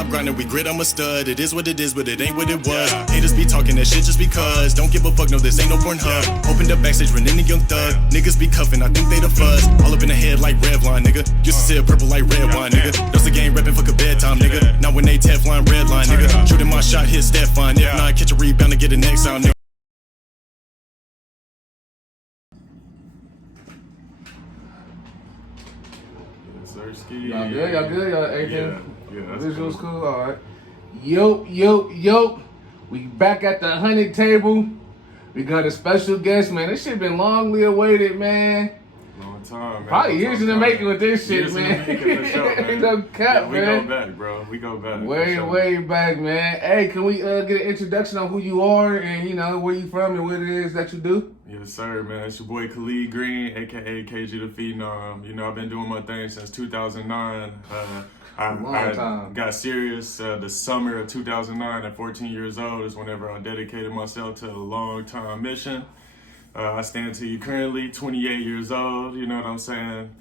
stop grinding, we grit, I'm a stud. It is what it is, but it ain't what it was. Haters be talking that shit just because. Don't give a fuck, no, this ain't no Pornhub. Opened up backstage, running a young thug. Niggas be cuffing, I think they the fuzz. All up in the head like Revlon, nigga. Used to see it purple like red wine, nigga. That's the game reppin' fuck a bedtime, nigga. Now when they Teflon red line, nigga. Shooting my shot, hit that fine. If not, catch a rebound and get the next sound, nigga. Y'all good? Y'all good? Y'all everything? Yeah, that's Visuals cool? Alright. Yo. We back at the Hunnid table. We got a special guest, man. This shit been longly awaited, man. Long time, man. Probably years in the making with this shit, man. No cap, man. We go back, bro. We go back. Way back, man. Hey, can we get an introduction on who you are and, you know, where you from and what it is that you do? Yes, sir, man. It's your boy Khalid Green, a.k.a. KG the Phenom. You know, I've been doing my thing since 2009. I got serious the summer of 2009 at 14 years old is whenever I dedicated myself to a long-time mission. I stand to you currently, 28 years old, you know what I'm saying?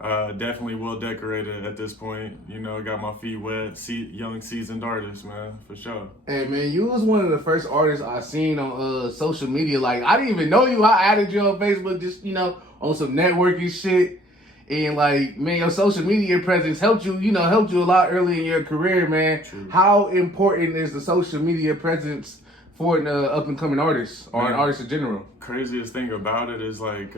Definitely well decorated at this point. You know, got my feet wet, young seasoned artist, man, for sure. Hey, man, you was one of the first artists I seen on social media. Like, I didn't even know you. I added you on Facebook just, you know, on some networking shit. And like, man, your social media presence helped you a lot early in your career, man. True. How important is the social media presence for an up-and-coming artist or an artist in general? Craziest thing about it is like,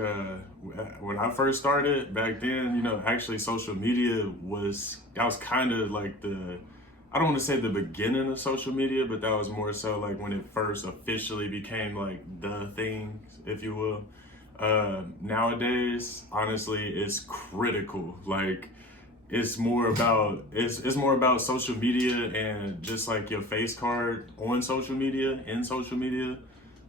when I first started back then, you know, actually social media that was kind of like I don't want to say the beginning of social media, but that was more so like when it first officially became like the thing, if you will. Nowadays, honestly, it's critical. Like, it's more about social media and just like your face card on social media, in social media.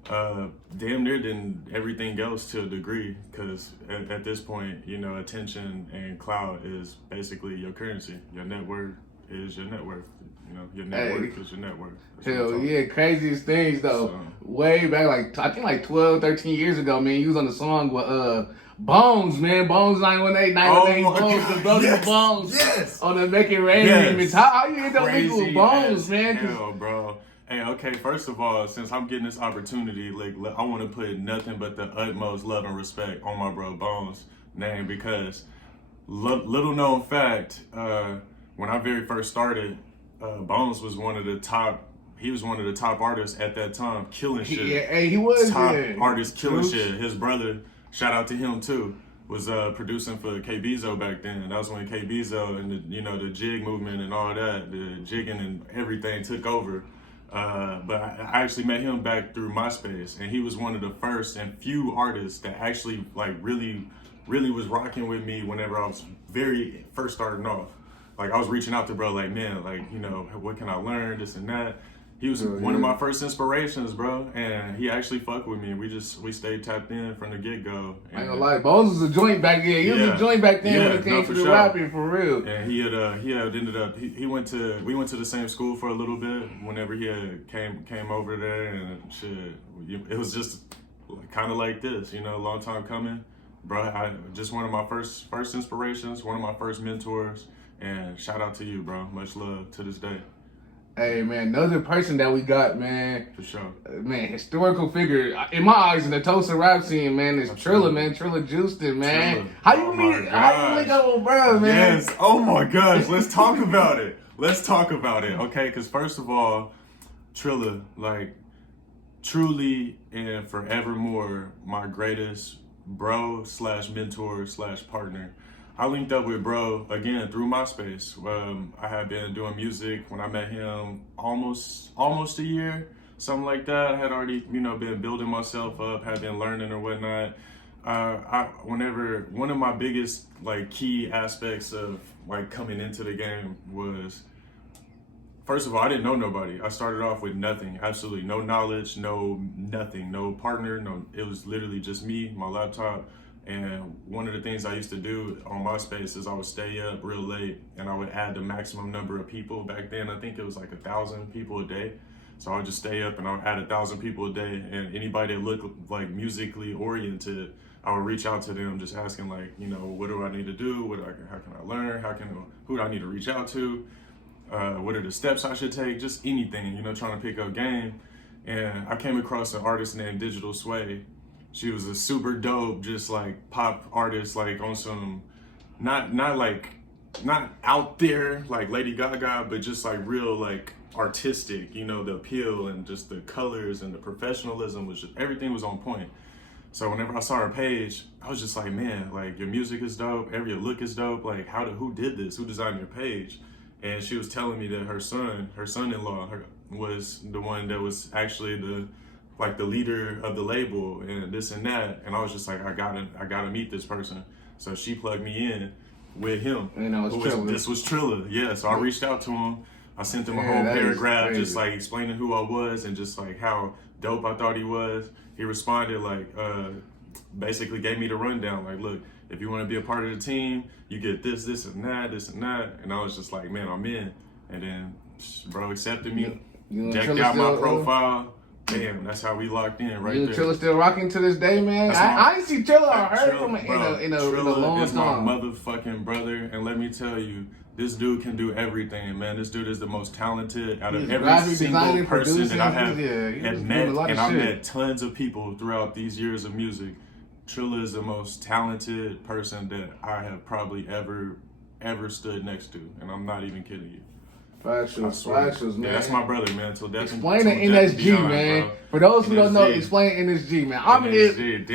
Damn near than everything else to a degree, because at this point, you know, attention and clout is basically your currency. Your network is your net worth. You know, your network is your net worth. Hell yeah, craziest things though. So, way back, like I think like 12, 13 years ago, man, you was on the song with Bones, man. Bones 918, 918 Bones, the brother Bones. Yes. On the Make It Rain remix. How you end up making with Bones, man? Hell, bro. Hey, okay, first of all, since I'm getting this opportunity, like, I want to put nothing but the utmost love and respect on my bro Bones' name, because little known fact, when I very first started, Bones was one of the top artists at that time, killing shit. Yeah, he was top artist killing shit. His brother, shout out to him too, was producing for K-Bezo back then. That was when K-Bezo and the jig movement and all that, the jigging and everything took over. But I actually met him back through MySpace, and he was one of the first and few artists that actually like really was rocking with me whenever I was very first starting off. Like, I was reaching out to bro, like, man, like, you know, what can I learn, this and that. He was one of my first inspirations, bro, and he actually fucked with me. We stayed tapped in from the get-go. I ain't gonna lie, Bones was a joint back then. He was a joint back then when it came to the rapping, for real. And he had ended up, we went to the same school for a little bit whenever he had came over there, and shit, it was just kind of like this, you know, a long time coming. Bro, just one of my first inspirations, one of my first mentors, and shout out to you, bro. Much love to this day. Hey, man, another person that we got, man. For sure. Man, historical figure, in my eyes, in the Tulsa rap scene, man, is Trilla, man. Trilla Houston, man. Trilla. How you link up with bro, man? Yes. Oh, my gosh. Let's talk about it. Okay? Because first of all, Trilla, like, truly and forevermore, my greatest bro / mentor / partner. I linked up with bro again through MySpace. I had been doing music when I met him almost a year, something like that. I had already, you know, been building myself up, had been learning or whatnot. One of my biggest like key aspects of like coming into the game was, first of all, I didn't know nobody. I started off with nothing, absolutely no knowledge, nothing, no partner, it was literally just me, my laptop. And one of the things I used to do on MySpace is I would stay up real late and I would add the maximum number of people. Back then, I think it was like 1,000 people a day. So I would just stay up and I would add 1,000 people a day. And anybody that looked like musically oriented, I would reach out to them just asking like, you know, what do I need to do? How can I learn? Who do I need to reach out to? what are the steps I should take, just anything, trying to pick up game. And I came across an artist named Digital Sway. She was a super dope, just like pop artist, like on some, not out there like Lady Gaga, but just like real like artistic, the appeal and just the colors and the professionalism was just, everything was on point. So whenever I saw her page, I was just like, man, like your music is dope, your look is dope. Like who did this? Who designed your page? And she was telling me that her son-in-law was the one that was actually the leader of the label and this and that. And I was just like, I gotta meet this person. So she plugged me in with him. This was Trilla. Yeah. So I reached out to him. I sent him a whole paragraph, just like explaining who I was and just like how dope I thought he was. He responded like, basically gave me the rundown. Like, look, if you want to be a part of the team, you get this and that. And I was just like, man, I'm in. And then bro accepted me, decked out my profile. Damn, that's how we locked in right there. Trilla still rocking to this day, man. I ain't see Trilla or heard from him in a long is time. My motherfucking brother, and let me tell you, this dude can do everything, man. This dude is the most talented out of every single person that I have met, and I've met tons of people throughout these years of music. Trilla is the most talented person that I have probably ever stood next to, and I'm not even kidding you. Factuals, man. Yeah, that's my brother, man. Explain the NSG, man. For those who don't know, explain NSG, man. I'm here.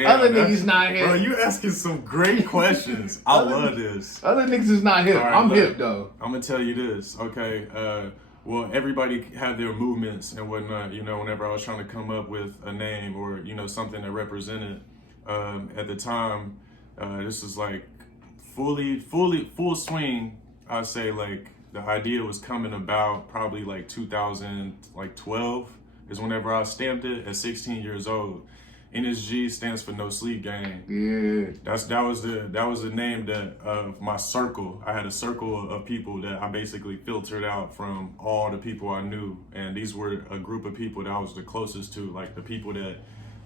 Other niggas not here. Bro, you asking some great questions. I love this. Other niggas is not hip. Right, I'm hip, though. I'm going to tell you this, okay? Well, everybody had their movements and whatnot, whenever I was trying to come up with a name or, something that represented. At the time, this is like full swing, I'd say, like, the idea was coming about probably like 2012 is whenever I stamped it at 16 years old. NSG stands for No Sleep Gang. Yeah. That was the name that of my circle. I had a circle of people that I basically filtered out from all the people I knew, and these were a group of people that I was the closest to, like the people that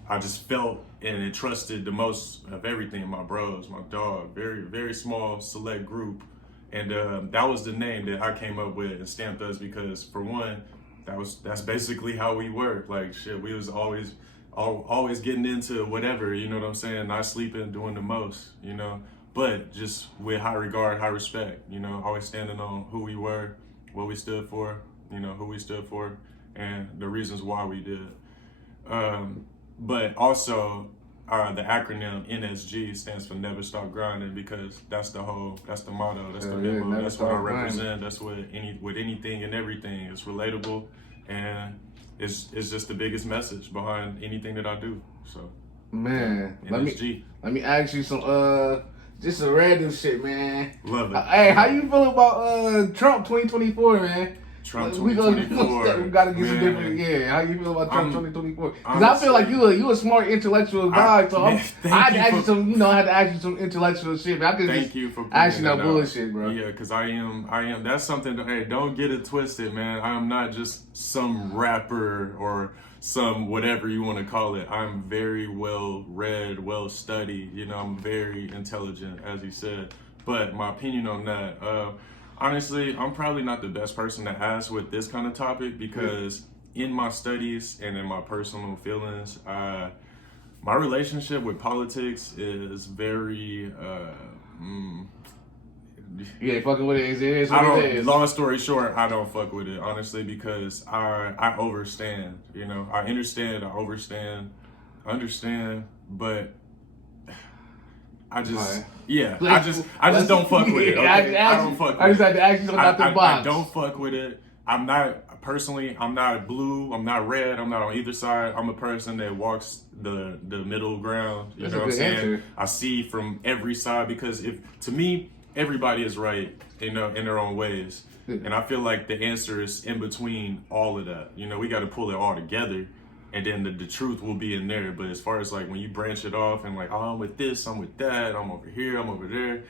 I just felt and entrusted the most of everything. My bros, my dog, very very small select group. And that was the name that I came up with and stamped us because, for one, that's basically how we were. Like, shit, we was always getting into whatever, you know what I'm saying? Not sleeping, doing the most, but just with high regard, high respect, always standing on who we were, what we stood for, who we stood for, and the reasons why we did. But also, the acronym NSG stands for Never Stop Grinding because that's the motto, that's the memo, that's what I represent. That's what with anything and everything. It's relatable, and it's just the biggest message behind anything that I do. So, man, NSG. Let me ask you some just some random shit, man. Love it. Hey, how you feel about Trump 2024, man? Trump 2024. We gotta get some different. Yeah, how you feel about Trump 2024? Because I feel like you a smart intellectual guy. So I had to ask you some intellectual shit. Man. I could thank you for ask you no bullshit, bro. Yeah, because I am. That's something. Hey, don't get it twisted, man. I am not just some rapper or some whatever you want to call it. I'm very well read, well studied. I'm very intelligent, as you said. But my opinion on that. Honestly, I'm probably not the best person to ask with this kind of topic because in my studies and in my personal feelings, my relationship with politics is very, you ain't fucking with it. It is what it is. Long story short, I don't fuck with it, honestly, because I overstand, I understand, but I just don't fuck with it. Okay? I don't fuck with it. I just had to ask you about the box. I don't fuck with it. I'm not blue. I'm not red. I'm not on either side. I'm a person that walks the middle ground. You know what I'm saying? Answer. I see from every side because to me, everybody is right, in their own ways. And I feel like the answer is in between all of that. We got to pull it all together. And then the truth will be in there. But as far as like when you branch it off and like, I'm with this, I'm with that, I'm over here, I'm over there,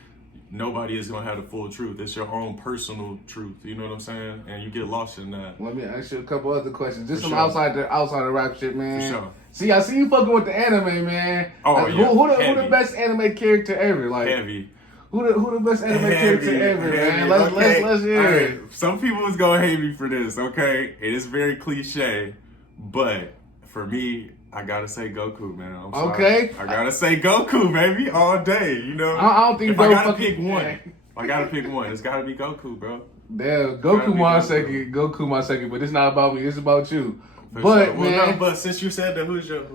nobody is going to have the full truth. It's your own personal truth. You know what I'm saying? And you get lost in that. Let me ask you a couple other questions. Just some outside the rap shit, man. For sure. See, I see you fucking with the anime, man. Oh, like, yeah. Who the best anime character ever? Like, heavy. Who the best anime character ever, man? Let's hear it. Right. Some people is gonna hate me for this, okay? It is very cliche, but for me, I gotta say Goku, man. I'm sorry. Okay. I gotta say Goku, baby, all day. You know. I don't think if I gotta pick one, I gotta pick one. It's gotta be Goku, bro. Damn, Goku my second. Goku my second, but it's not about me. It's about you. For but sure. man, no, but since you said that, who's your?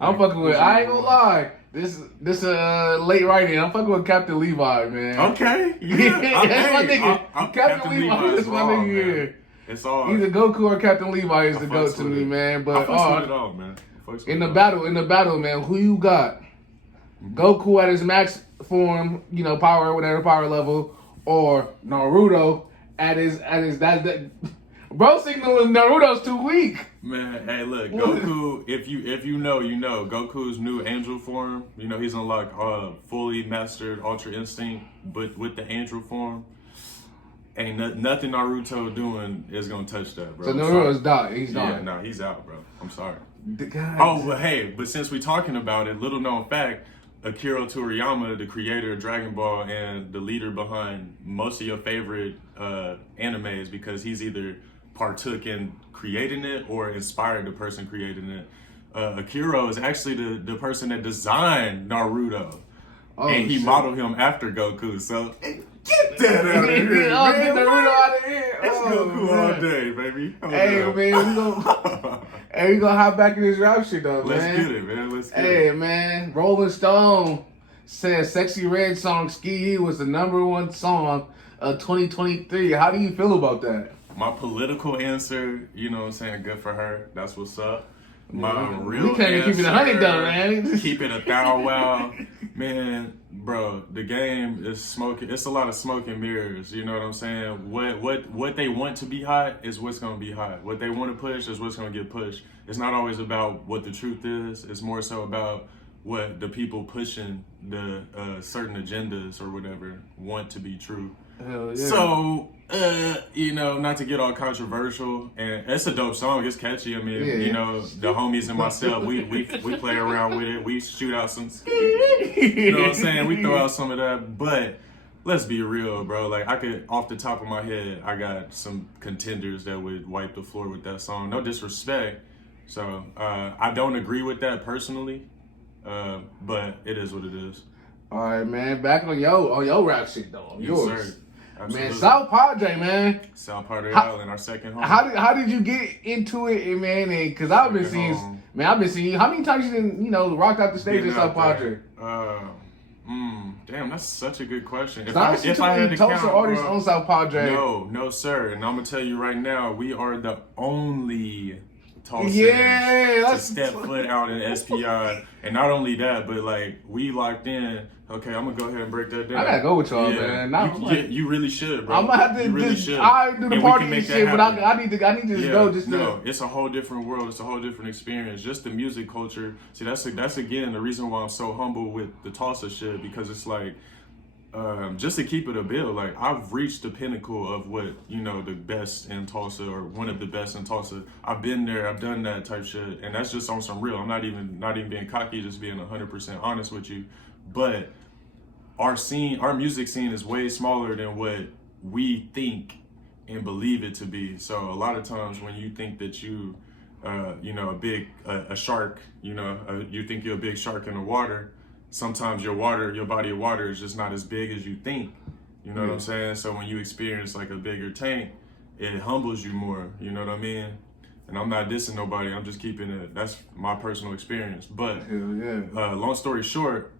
I'm fucking with. I ain't gonna lie. This late writing. I'm fucking with Captain Levi, man. Okay, yeah, that's my nigga. Captain Levi is my nigga here. It's all either Goku or Captain Levi is the goat to me, man. But in the battle, man, who you got? Goku at his max form, you know, power, whatever power level, or Naruto at his that. Bro, signaling Naruto's too weak. Man, hey, look, Goku. if you know, you know. Goku's new angel form. You know, he's unlocked fully mastered Ultra Instinct, but with the angel form, ain't nothing Naruto doing is gonna touch that, bro. So Naruto's done. He's done. Yeah, no, he's out, bro. I'm sorry. God. Oh, but hey, since we talking about it, little known fact. Akira Toriyama, the creator of Dragon Ball and the leader behind most of your favorite animes, because he's either partook in creating it or inspired the person creating it. Akira is actually the person that designed Naruto. And he modeled him after Goku. So get that out of here, man. Get Naruto out of here. It's Goku all day, baby. We gonna hop back in this rap shit though, Let's man. Get it, man. Let's get it. Hey, man. Rolling Stone said Sexy Red song Ski was the #1 song of 2023. How do you feel about that? My political answer, you know what I'm saying, good for her. That's what's up. My real we can't answer, keep it 100 though, man. Keep it 1,000 wow. Man, bro, the game is smoking. It's a lot of smoke and mirrors. You know what I'm saying? What they want to be hot is what's going to be hot. What they want to push is what's going to get pushed. It's not always about what the truth is. It's more so about what the people pushing the certain agendas or whatever want to be true. Hell yeah. So, you know, not to get all controversial, and it's a dope song. It's catchy. I mean, you know, the homies and myself, we play around with it. We shoot out some, you know what I'm saying? We throw out some of that. But let's be real, bro. Like, I could, off the top of my head, I got some contenders that would wipe the floor with that song. No disrespect. So, I don't agree with that personally, but it is what it is. All right, man. Back on your rap shit though. Yours. Sir. Absolutely. Man, South Padre, man. South Padre Island, our second home. How did you get into it, and man? And because I've been seeing you. How many times you didn't, rocked out the stage in South Padre? Damn, that's such a good question. If I had to count, artists on South Padre. No, sir. And I'm gonna tell you right now, we are the only Tulsans to step foot out in SPI. And not only that, but like we locked in. Okay, I'm gonna go ahead and break that down. I gotta go with y'all, man. You really should, bro. I'm gonna have to I do the party and shit, but I need to go. No, it's a whole different world. It's a whole different experience. Just the music culture. See, that's again the reason why I'm so humble with the Tulsa shit, because it's like, just to keep it a bill, like I've reached the pinnacle of what the best in Tulsa, or one of the best in Tulsa. I've been there. I've done that type shit, and that's just on some real. I'm not even being cocky, just being 100% honest with you, but. Our music scene is way smaller than what we think and believe it to be. So a lot of times when you think that a shark, you think you're a big shark in the water, sometimes your body of water is just not as big as you think. You know what I'm saying? So when you experience like a bigger tank, it humbles you more. You know what I mean? And I'm not dissing nobody. I'm just keeping it. That's my personal experience. But long story short,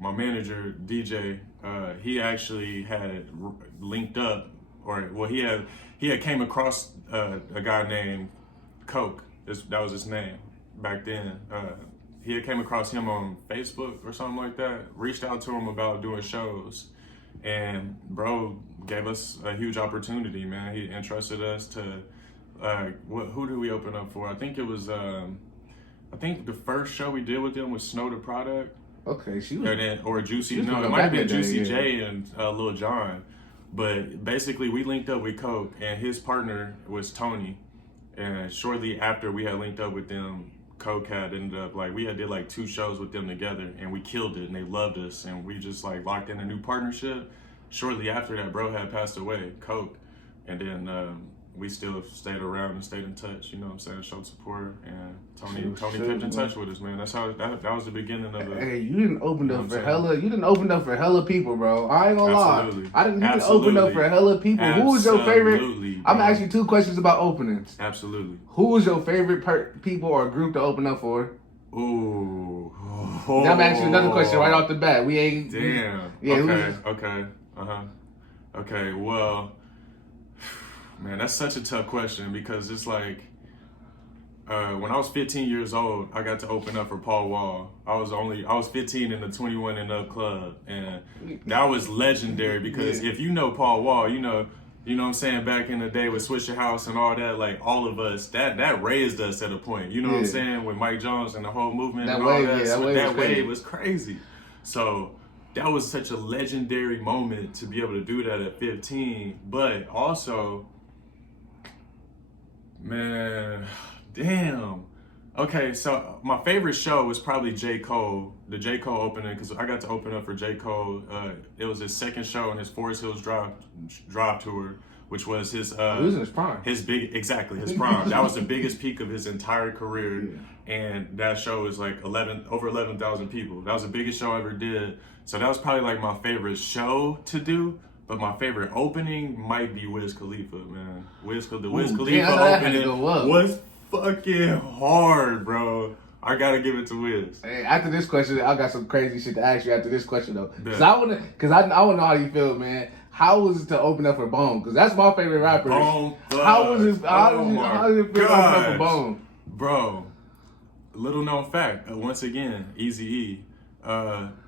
my manager DJ, he actually had linked up, he had came across a guy named Coke. That was his name back then. He had came across him on Facebook or something like that. Reached out to him about doing shows, and bro gave us a huge opportunity. Man, he entrusted us to. Who did we open up for? I think it was. I think the first show we did with them was Snow the Product. Okay, or Juicy. No, it might have been Juicy J and Lil Jon. But basically, we linked up with Coke, and his partner was Tony. And shortly after we had linked up with them, Coke had ended up like we had did like 2 shows with them together, and we killed it, and they loved us, and we just like locked in a new partnership. Shortly after that, bro had passed away, Coke, and then we still stayed around and stayed in touch. You know what I'm saying? Showed support, and Tony kept in touch with us, man. That's how that was the beginning of it. Hey, you didn't open up for hella. You didn't open up for hella people, bro. I ain't gonna lie. You didn't open up for hella people. Who was your favorite? Bro. I'm gonna ask you 2 questions about openings. Absolutely. Who was your favorite people or group to open up for? Ooh. Now I'm asking you another question right off the bat. We ain't. Damn. Yeah. Okay. Okay. Well, man, that's such a tough question because it's like when I was 15 years old, I got to open up for Paul Wall. I was 15 in the 21 and up club, and that was legendary because if you know Paul Wall, you know what I'm saying, back in the day with Swisher House and all that, like all of us, that raised us at a point. You know what I'm saying, with Mike Jones and the whole movement and all that. That wave was crazy. So that was such a legendary moment to be able to do that at 15, but also, man, damn. Okay, so my favorite show was probably J. Cole, the J. Cole opening, because I got to open up for J. Cole. It was his second show in his Forest Hills Drive tour, which was his he was in his prime. His prime. That was the biggest peak of his entire career, and that show was like over 11,000 people. That was the biggest show I ever did. So that was probably like my favorite show to do. But my favorite opening might be Wiz Khalifa, man. The Wiz Khalifa opening was fucking hard, bro. I gotta give it to Wiz. Hey, after this question, I got some crazy shit to ask you after this question though. Cause I wanna know how you feel, man. How was it to open up for Bone? Cause that's my favorite rapper. Bone. How did it feel to open up for Bone? Bro, little known fact. Once again, Eazy-E,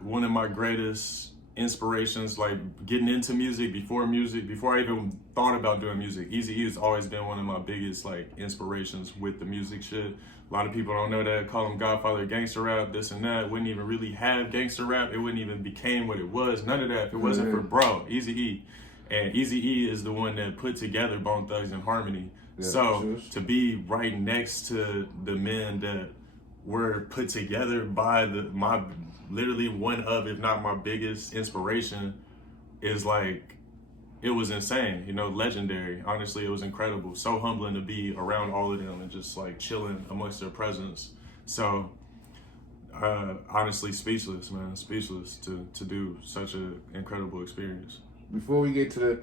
one of my greatest inspirations, like getting into music, before I even thought about doing music. Eazy-E has always been one of my biggest like inspirations with the music shit. A lot of people don't know that, call him Godfather of gangster rap, this and that. Wouldn't even really have gangster rap. It wouldn't even became what it was. None of that if it wasn't for bro, Eazy-E. And Eazy-E is the one that put together Bone Thugs and Harmony. So to be right next to the men that were put together by my literally one of, if not my biggest inspiration, is like, it was insane, legendary. Honestly, it was incredible. So humbling to be around all of them and just like chilling amongst their presence. So honestly, speechless, man, speechless to do such an incredible experience. Before we get to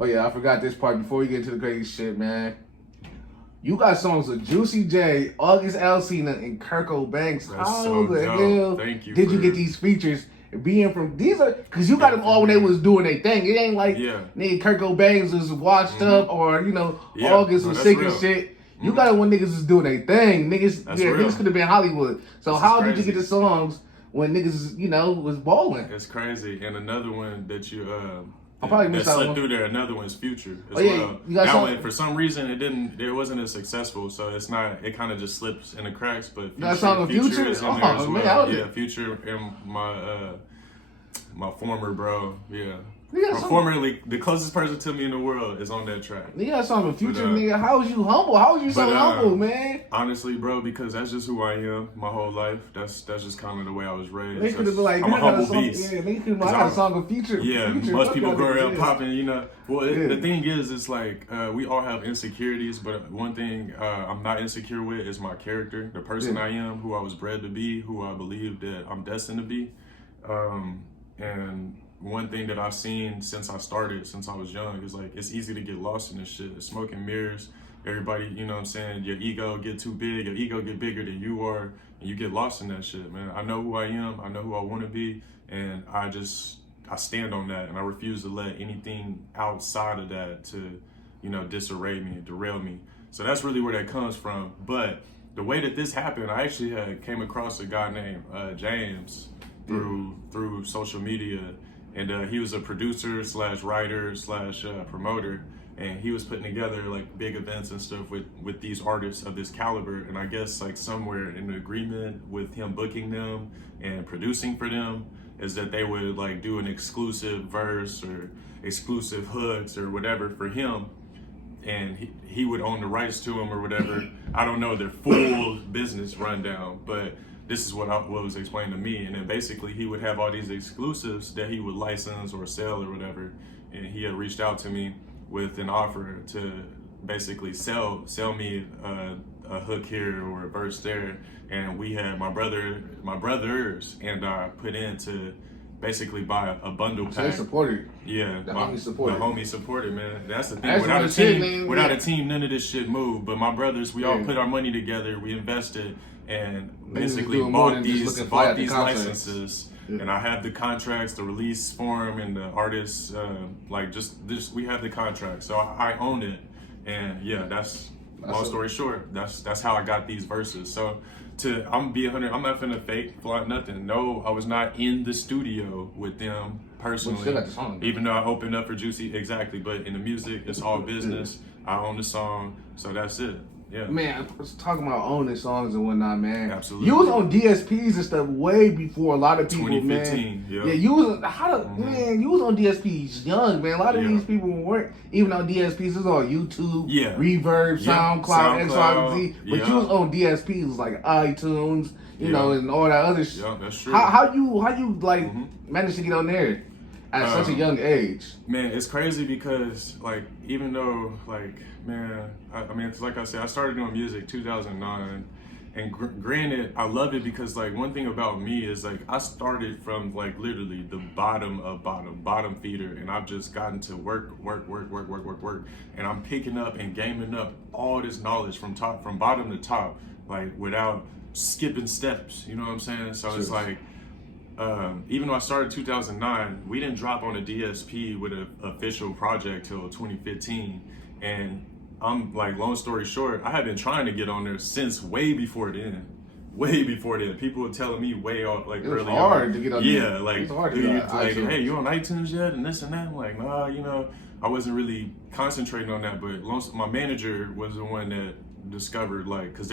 I forgot this part. Before we get to the crazy shit, man, you got songs with Juicy J, August Alsina, and Kirko Banks. How the hell did you get these features? Being from these are because you got them all when they was doing their thing. It ain't like nigga Kirko Banks was washed up or August was sick and shit. You got it when niggas was doing their thing. Niggas could have been Hollywood. So how did you get the songs when niggas was balling? It's crazy. And another one that you I probably missed out slipped through there. Another one's Future as well. That one, for some reason, it wasn't as successful, so it's not. It kind of just slips in the cracks. But Future is in there as well. Yeah, Future and my former bro. Yeah. Formerly, the closest person to me in the world is on that track. You got something Future, nigga. How was you humble? How was you so humble, man? Honestly, bro, because that's just who I am my whole life. That's just kind of the way I was raised. They could have been like, I'm a humble beast. Yeah, they could have got a song of Future. Yeah, most people go around popping, Well, the thing is, it's like we all have insecurities, but one thing I'm not insecure with is my character, the person I am, who I was bred to be, who I believe that I'm destined to be. And one thing that I've seen since I was young, is like, it's easy to get lost in this shit. It's smoke and mirrors. Everybody, your ego get too big, your ego get bigger than you are, and you get lost in that shit, man. I know who I am, I know who I want to be, and I stand on that, and I refuse to let anything outside of that to, disarray me, derail me. So that's really where that comes from. But the way that this happened, I actually came across a guy named James through social media. And he was a producer / writer / promoter, and he was putting together like big events and stuff with these artists of this caliber. And I guess like somewhere in the agreement with him booking them and producing for them is that they would like do an exclusive verse or exclusive hooks or whatever for him, and he would own the rights to them or whatever. I don't know their full business rundown, but this is what was explained to me. And then basically he would have all these exclusives that he would license or sell or whatever. And he had reached out to me with an offer to basically sell me a hook here or a verse there. And we had my brothers and I put in to basically buy a bundle pack. So they supported. Yeah, the homie supported. The homie supported, man. That's the thing. That's Without a team, none of this shit moved. But my brothers, we all put our money together. We invested and basically bought these licenses. Yeah. And I have the contracts, the release form, and the artists. We have the contract, so I own it. And yeah, that's long story short. That's how I got these verses. So. I'm gonna be 100. I'm not finna fake flaunt nothing. No, I was not in the studio with them personally. Even though I opened up for Juicy, exactly. But in the music, it's all business. I own the song, so that's it. Yeah. Man, I was talking about owning songs and whatnot, man. Absolutely. You was on DSPs and stuff way before a lot of people, 2015, man. Yeah, you was man, you was on DSPs young, man. A lot of these people weren't even on DSPs. It was on YouTube, Reverb, SoundCloud, XYZ. But you was on DSPs like iTunes, you know, and all that other shit. Yeah, that's true. How you like managed to get on there at such a young age? Man, it's crazy because like even though like man, I mean it's like I said, I started doing music 2009, and granted I love it because like one thing about me is like I started from like literally the bottom feeder, and I've just gotten to work, and I'm picking up and gaming up all this knowledge from bottom to top, like without skipping steps. You know what I'm saying? So it's like. Even though I started 2009, we didn't drop on a DSP with an official project till 2015. And I'm like, long story short, I had been trying to get on there since way before then. People were telling me way off, like early on. It was hard to get on there. Yeah, like, hey, you on iTunes yet? And this and that. I'm like, nah, you know, I wasn't really concentrating on that. But my manager was the one that discovered, like, because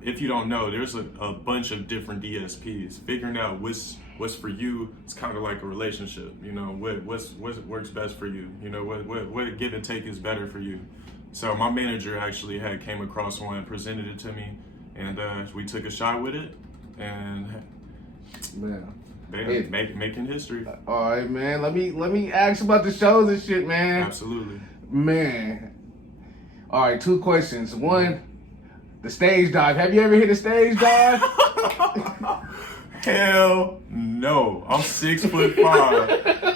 if you don't know, there's a bunch of different DSPs. Figuring out what's for you, it's kind of like a relationship. You know, what works best for you. You know, what give and take is better for you. So my manager actually came across one, presented it to me, and we took a shot with it, and making history. All right, man. Let me ask about the shows and shit, man. Absolutely, man. All right, 2 questions. One. The stage dive. Have you ever hit a stage dive? Hell no. I'm 6'5".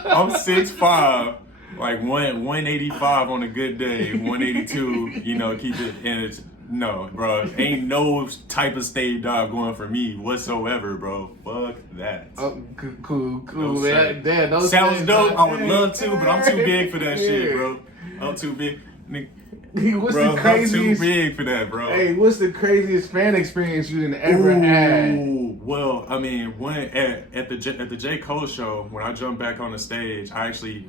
I'm 6'5". Like 185 on a good day, 182. You know, keep it. And it's no, bro. Ain't no type of stage dive going for me whatsoever, bro. Fuck that. Oh, cool, no, man. Damn, sounds dope. I would love to, but I'm too big for that shit, bro. I'm too big. The craziest? I'm too big for that, bro. Hey, what's the craziest fan experience you ever had? Well, I mean, when at the J. Cole show, when I jumped back on the stage, I actually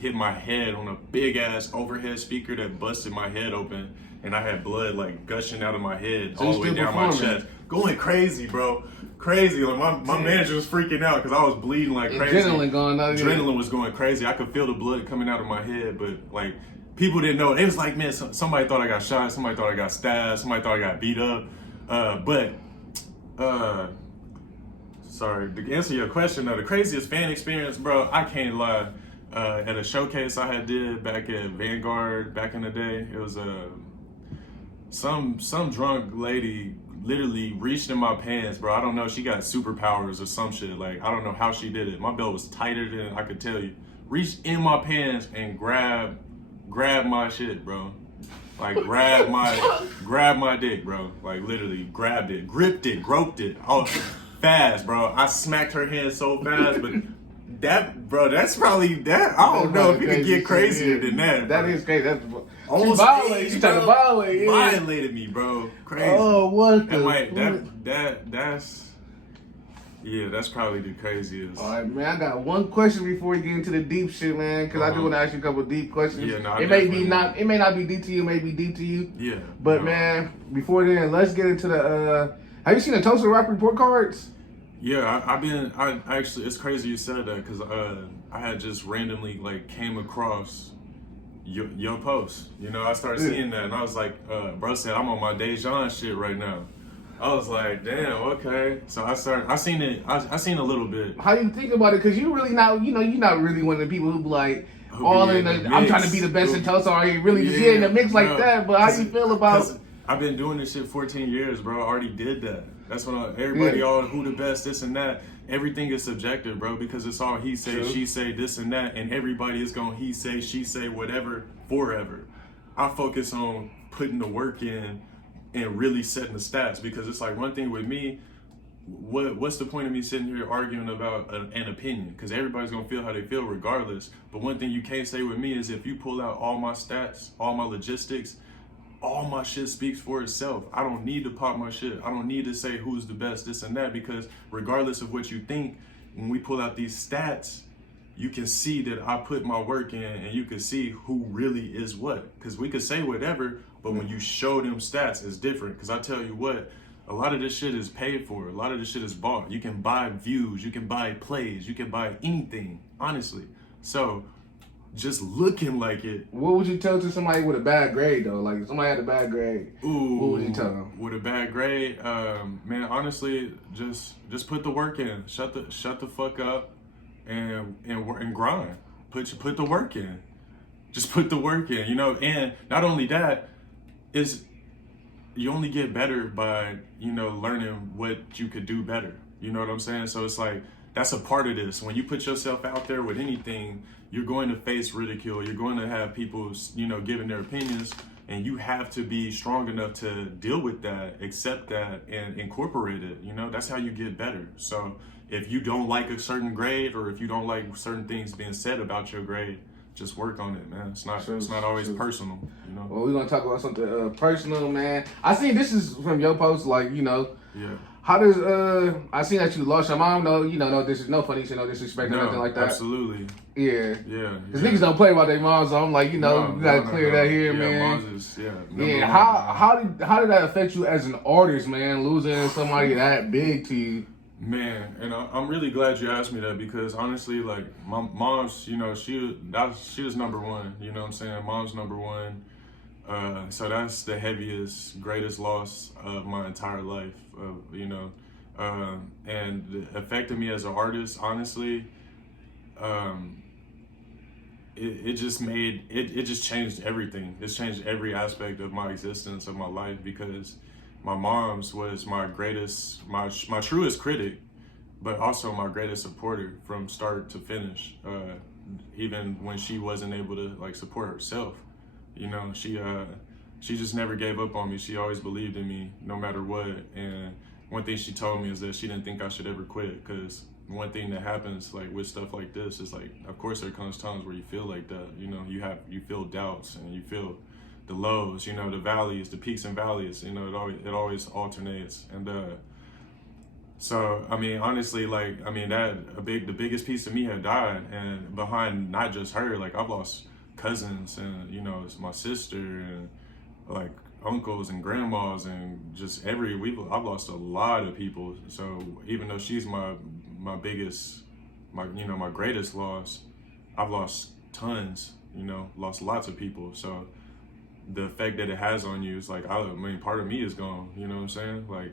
hit my head on a big ass overhead speaker that busted my head open, and I had blood like gushing out of my head all the way down my chest, going crazy, bro. Crazy. Like my manager was freaking out because I was bleeding like crazy. Adrenaline was going crazy. I could feel the blood coming out of my head, but like. People didn't know. It was like, man, somebody thought I got shot. Somebody thought I got stabbed. Somebody thought I got beat up. Sorry, to answer your question, though, the craziest fan experience, bro, I can't lie. At a showcase I had did back at Vanguard back in the day, it was some drunk lady literally reached in my pants, bro. I don't know. She got superpowers or some shit. Like, I don't know how she did it. My belt was tighter than I could tell you. Reached in my pants and grabbed my shit, bro. Like grab my dick, bro. Like literally grabbed it, gripped it, groped it. Oh, fast, bro. I smacked her hand so fast, but that's probably that. I don't know if it could get crazier than that. That is crazy. That's almost violated. You tried to violate. Violated me, bro. Crazy. Oh, what that's. Yeah, that's probably the craziest. All right, man. I got one question before we get into the deep shit, man. Because I do want to ask you a couple of deep questions. Yeah, no, it may not be deep to you. It may be deep to you. Yeah. But man, before then, let's get into the. Have you seen the Toaster Rap report cards? Yeah, I actually. It's crazy you said that because I had just randomly like came across your post. You know, I started seeing that, and I was like, bro said I'm on my Dejan shit right now. I was like, damn, okay. So I seen it. I seen a little bit. How you think about it? Because you really not, you're not really one of the people who be like, Who all be in in the, the I'm trying to mix. be the best Who- in Tulsa, or you really just Yeah, in the mix like bro. that. But how you feel about? 'Cause I've been doing this shit 14 years, bro. I already did that. That's when everybody all who the best, this and that. Everything is subjective, bro, because it's all he say, True. she say, this and that, and everybody is going he say, she say, whatever, forever. I focus on putting the work in and really setting the stats, because it's like one thing with me. What's the point of me sitting here arguing about an opinion? Because everybody's gonna feel how they feel regardless. But one thing you can't say with me is if you pull out all my stats, all my logistics, all my shit speaks for itself. I don't need to pop my shit. I don't need to say who's the best, this and that, because regardless of what you think, when we pull out these stats, you can see that I put my work in, and you can see who really is what. Because we could say whatever, but when you show them stats, it's different. Because I tell you what, a lot of this shit is paid for. A lot of this shit is bought. You can buy views. You can buy plays. You can buy anything, honestly. So just looking like it. What would you tell to somebody with a bad grade though? Like if somebody had a bad grade, Ooh, what would you tell them? With a bad grade, man, honestly, just put the work in. Shut the fuck up, and grind. Put the work in. Just put the work in. You know, and not only that, is you only get better by, you know, learning what you could do better. You know what I'm saying? So it's like, that's a part of this. When you put yourself out there with anything, you're going to face ridicule. You're going to have people, you know, giving their opinions, and you have to be strong enough to deal with that, accept that, and incorporate it. You know, that's how you get better. So if you don't like a certain grade, or if you don't like certain things being said about your grade, just work on it, man. It's not always personal, you know. Well, we're gonna talk about something personal, man. I seen this is from your post, like, you know. Yeah. How does I seen that you lost your mom? No, you know, no, this is no funny shit, no disrespect, or nothing like that. Absolutely. Yeah. Yeah. Cause niggas don't play about their moms, so I'm like, you know, you gotta clear that here, yeah, man. Moms is, Yeah. How did that affect you as an artist, man? Losing somebody that big to you. Man, and I'm really glad you asked me that, because honestly, like, my mom's, you know, she was number one. You know what I'm saying? Mom's number one. So that's the heaviest, greatest loss of my entire life. You know, and it affected me as an artist. Honestly, it just changed everything. It's changed every aspect of my existence, of my life, because my mom's was my greatest, my truest critic, but also my greatest supporter from start to finish. Even when she wasn't able to, like, support herself, you know, she just never gave up on me. She always believed in me, no matter what. And one thing she told me is that she didn't think I should ever quit, because one thing that happens, like, with stuff like this is, like, of course there comes times where you feel like that. You know, you feel doubts, and you feel the lows, you know, the valleys, the peaks and valleys, you know, it always alternates. And so, I mean, honestly, like, I mean, the biggest piece of me had died, and behind not just her, like, I've lost cousins, and, you know, it's my sister, and, like, uncles and grandmas, and just I've lost a lot of people. So even though she's my biggest, my greatest loss, I've lost tons, you know, lost lots of people. So the effect that it has on you is like, I mean, part of me is gone, you know what I'm saying? Like,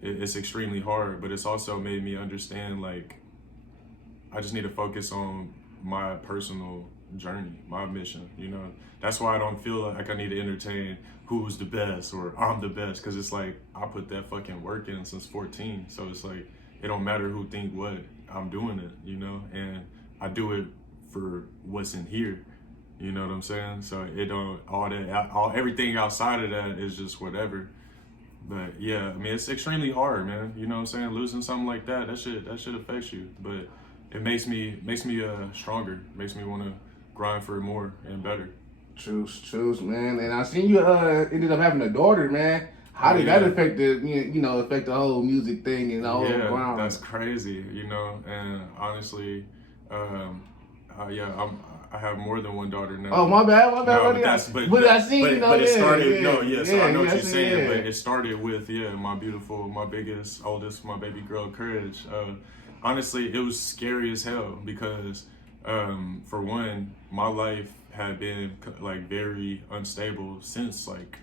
it's extremely hard, but it's also made me understand, like, I just need to focus on my personal journey, my mission, you know? That's why I don't feel like I need to entertain who's the best or I'm the best, because it's like, I put that fucking work in since 14. So it's like, it don't matter who think what, I'm doing it, you know? And I do it for what's in here. You know what I'm saying? So it don't, everything outside of that is just whatever. But yeah, I mean, it's extremely hard, man. You know what I'm saying? Losing something like that shit affects you. But it makes me stronger. Makes me want to grind for more and better. Truth, man. And I seen you ended up having a daughter, man. How did that affect affect the whole music thing and the whole ground? That's crazy, you know. And honestly, I have more than one daughter now. Oh, my bad. No, but I it started. I know what you're saying, but it started with my beautiful, my biggest, oldest, my baby girl, Courage. Honestly, it was scary as hell, because For one, my life had been like very unstable since like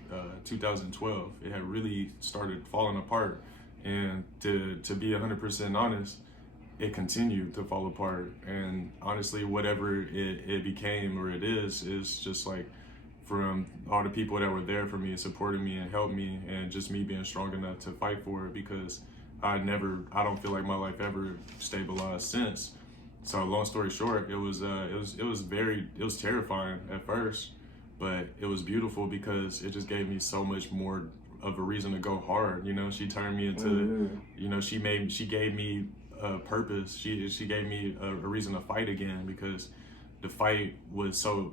2012. It had really started falling apart, and to be 100% honest, it continued to fall apart. And honestly, whatever it became or it is just like from all the people that were there for me and supported me and helped me, and just me being strong enough to fight for it, because I don't feel like my life ever stabilized since. So long story short, it was terrifying at first, but it was beautiful because it just gave me so much more of a reason to go hard. You know, she turned me into, you know, she gave me a purpose. She gave me a reason to fight again, because the fight was so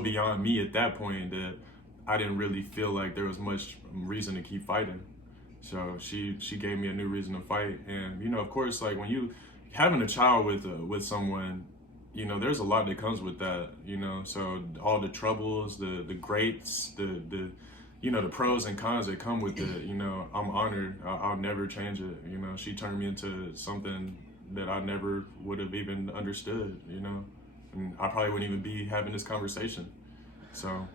beyond me at that point that I didn't really feel like there was much reason to keep fighting. So she gave me a new reason to fight. And you know, of course, like when you having a child with someone, you know, there's a lot that comes with that, you know. So all the troubles, the greats, the you know, the pros and cons that come with it, you know, I'm honored. I'll never change it. You know, she turned me into something that I never would have even understood, you know, and I probably wouldn't even be having this conversation. So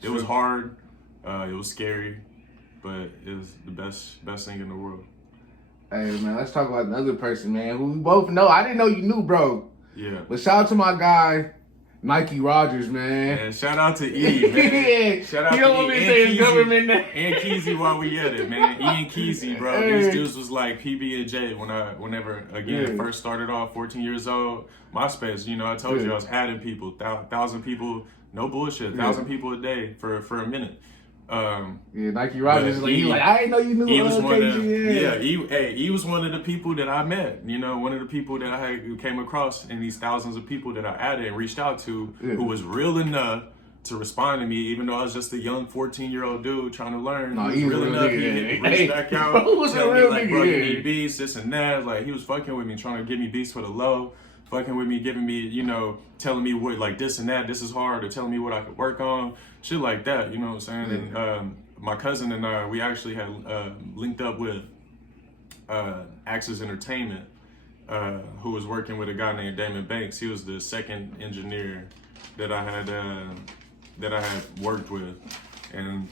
it was hard, it was scary, but it was the best thing in the world. Hey man, let's talk about the other person, man, who we both know. I didn't know you knew, bro. Yeah. But shout out to my guy, Nike Rogers, man. And shout out to E, man. Shout out you don't to want me E to say and his Keezy. government name. And Keezy while we at it, man. E and Keezy, bro. Hey. These dudes was like PB and J whenever first started off, 14 years old. MySpace, you know, I told you I was adding people, 1,000 people, no bullshit, 1,000 people a day for a minute. Nike Rogers is like, I didn't know you knew. He was one of he was one of the people that I met. You know, one of the people that I came across in these thousands of people that I added and reached out to, who was real enough to respond to me, even though I was just a young 14-year-old dude trying to learn. No, he was real enough. He reached back out, telling me like, bro, you need beats, this and that. Like, he was fucking with me, trying to give me beats for the low. Fucking with me, giving me, you know, telling me what, like, this and that, this is hard, or telling me what I could work on, shit like that, you know what I'm saying? And my cousin and I, we actually had linked up with Axis Entertainment, who was working with a guy named Damon Banks. He was the second engineer that I had worked with, and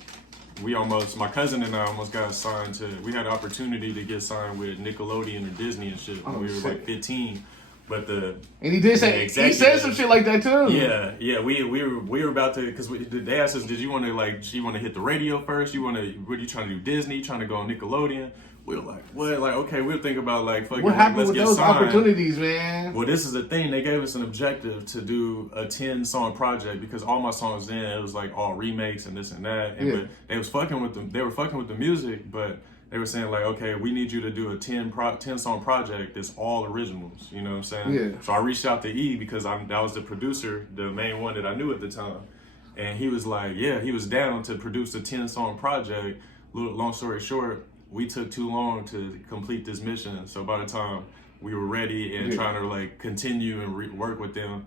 my cousin and I almost got signed to. We had an opportunity to get signed with Nickelodeon or Disney and shit when we were like 15. But and he did say he said some shit like that too. Yeah. We were about to, because they asked us, did you want to hit the radio first? What are you trying to do? Disney? Trying to go on Nickelodeon? We were like, what? Like, okay, we'll think about like fucking. What happened let's with get those signed. opportunities, man? Well, this is the thing. They gave us an objective to do a 10-song project, because all my songs then, it was like all remakes and this and that. And but they was fucking with them. They were fucking with the music, but they were saying like, okay, we need you to do a 10-song project that's all originals. You know what I'm saying? Yeah. So I reached out to E, because that was the producer, the main one that I knew at the time. And he was like, yeah, he was down to produce a 10-song project. Long story short, we took too long to complete this mission. So by the time we were ready and trying to like continue and work with them,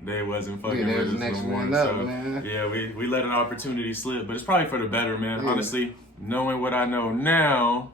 they wasn't fucking with us no more. So yeah, we let an opportunity slip, but it's probably for the better, man. Honestly, knowing what I know now,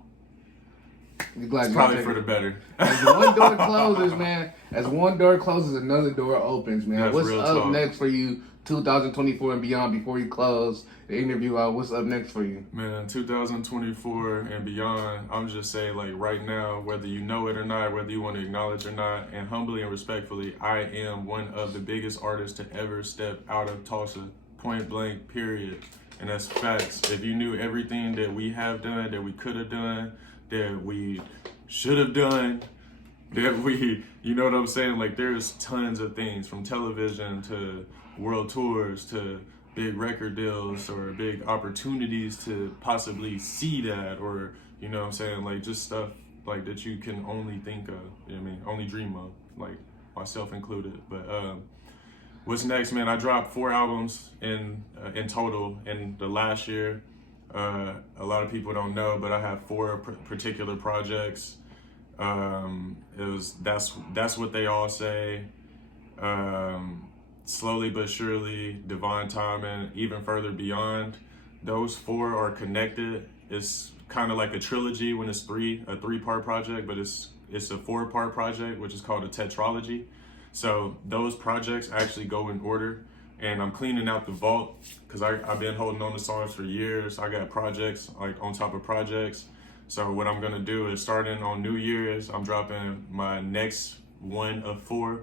it's probably for the better. As one door closes, man. As one door closes, another door opens, man. That's what's real up talk. next for you, 2024 and beyond? Before you close the interview out, what's up next for you? Man, 2024 and beyond, I'm just saying, like, right now, whether you know it or not, whether you want to acknowledge or not, and humbly and respectfully, I am one of the biggest artists to ever step out of Tulsa, point blank, period. And that's facts. If you knew everything that we have done, that we could have done, that we should have done, that we, you know what I'm saying? Like, there's tons of things, from television to world tours to big record deals or big opportunities to possibly see that, or, you know what I'm saying? Like, just stuff like that you can only think of, you know what I mean? Only dream of, like, myself included. But what's next, man? I dropped 4 albums in total in the last year. A lot of people don't know, but I have 4 particular projects. That's what they all say. Slowly but surely, divine timing, even further beyond. Those 4 are connected. It's kind of like a trilogy when it's a 3-part project, but it's a 4-part project, which is called a tetralogy. So those projects actually go in order, and I'm cleaning out the vault because I've been holding on to songs for years. I got projects like on top of projects. So what I'm gonna do is starting on New Year's, I'm dropping my next one of 4.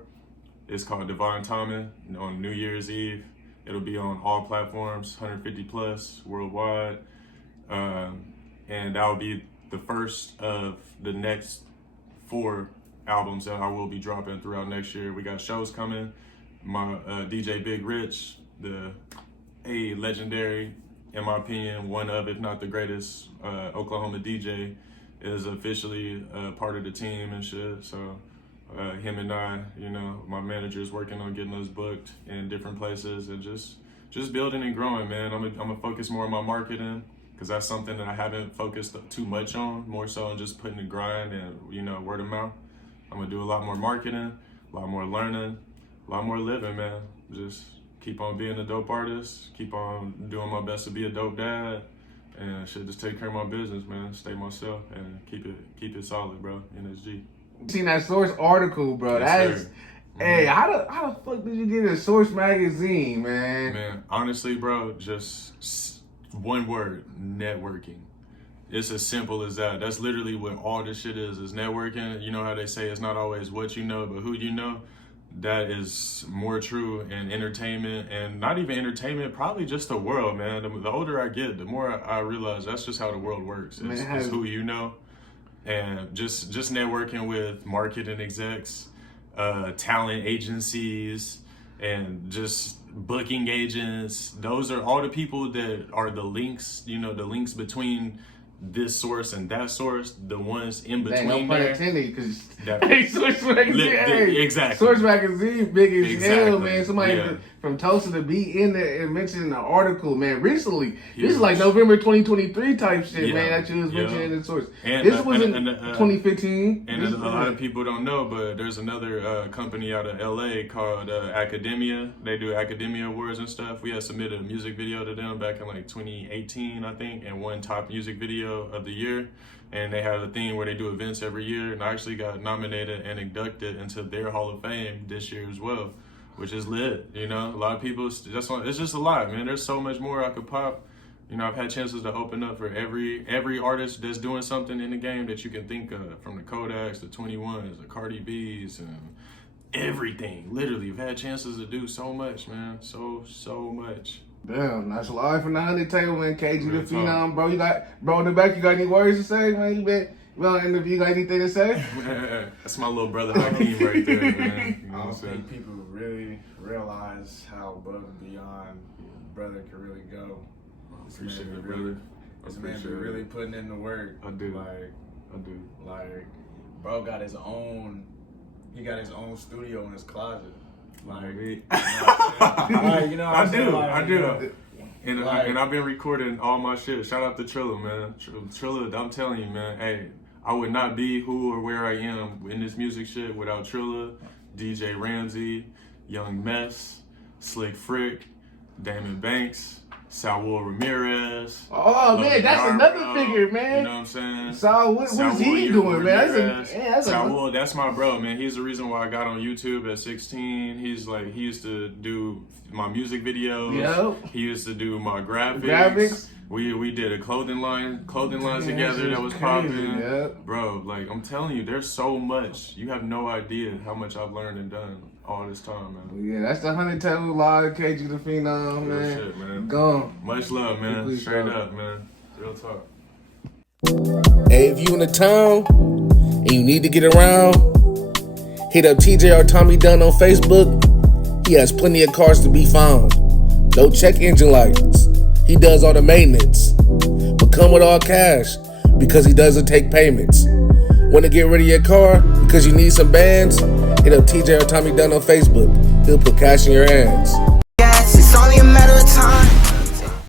It's called Divine Timing on New Year's Eve. It'll be on all platforms, 150 plus worldwide. And that'll be the first of the next 4 albums that I will be dropping throughout next year. We got shows coming. My DJ Big Rich, a legendary, in my opinion, one of, if not the greatest Oklahoma DJ, is officially part of the team and shit. So him and I, you know, my manager's working on getting us booked in different places and just building and growing, man. I'm gonna focus more on my marketing because that's something that I haven't focused too much on, more so on just putting the grind and, you know, word of mouth. I'm gonna do a lot more marketing, a lot more learning, a lot more living, man. Just keep on being a dope artist, keep on doing my best to be a dope dad, and shit, just take care of my business, man. Stay myself and keep it solid, bro. NSG. Seen that Source article, bro. Yes, hey, how the fuck did you get a Source magazine, man? Man, honestly, bro, just one word: networking. It's as simple as that. That's literally what all this shit is networking. You know how they say it's not always what you know, but who you know? That is more true in entertainment, and not even entertainment, probably just the world, man. The older I get, the more I realize that's just how the world works. It's who you know. And just networking with marketing execs, talent agencies, and just booking agents. Those are all the people that are the links, you know, the links between this source and that source, the ones in between. No pun intended, because Source magazine, exactly. Source magazine, big as hell, man. Somebody from Tulsa to be in there and mentioning the article, man. Recently, this is like November 2023 type shit, man. That you was mentioning in Source. And, this was in 2015. And a lot of people don't know, but there's another company out of LA called Academia. They do Academia Awards and stuff. We had submitted a music video to them back in like 2018, I think, and won top music video of the year. And they have a thing where they do events every year, and I actually got nominated and inducted into their Hall of Fame this year as well, which is lit. You know, a lot of people it's just a lot, man. There's so much more I could pop. You know, I've had chances to open up for every artist that's doing something in the game that you can think of, from the Kodaks, the 21s, the Cardi B's, and everything. Literally, I've had chances to do so much, man. So much. Damn, that's live from the Hunnid table, man. KG the Phenom, bro. In the back, you got any words to say, man? You on interview, you got anything to say? That's my little brother Hakeem right there, man. You know I don't think people really realize how above and beyond brother can really go. Appreciate it, brother. This man be really putting in the work. I do. Like, bro got his own. He got his own studio in his closet. Like, you know I do. And I've been recording all my shit. Shout out to Trilla, man. Trilla, I'm telling you, man. Hey, I would not be who or where I am in this music shit without Trilla, DJ Ramsey, Young Mess, Slick Frick, Damon Banks, Saul Ramirez. Oh, man, that's another figure, man. You know what I'm saying? Saul, what is he doing, man? Saul, that's my bro, man. He's the reason why I got on YouTube at 16. He used to do my music videos. Yep. He used to do my graphics. We did a clothing line together that was popping. Yep. Bro, like, I'm telling you, there's so much. You have no idea how much I've learned and done all this time, man. Yeah, that's the Hunnid table live, KG the Phenom, man. Shit, man. Gone. Much love, man. Straight up, man. Real talk. Hey, if you in the town and you need to get around, hit up TJ or Tommy Dunn on Facebook. He has plenty of cars to be found. No check engine lights. He does all the maintenance. But come with all cash because he doesn't take payments. Want to get rid of your car because you need some bands? Hit up TJ or Tommy Dunn on Facebook. He'll put cash in your hands. Yes, it's only a matter of time.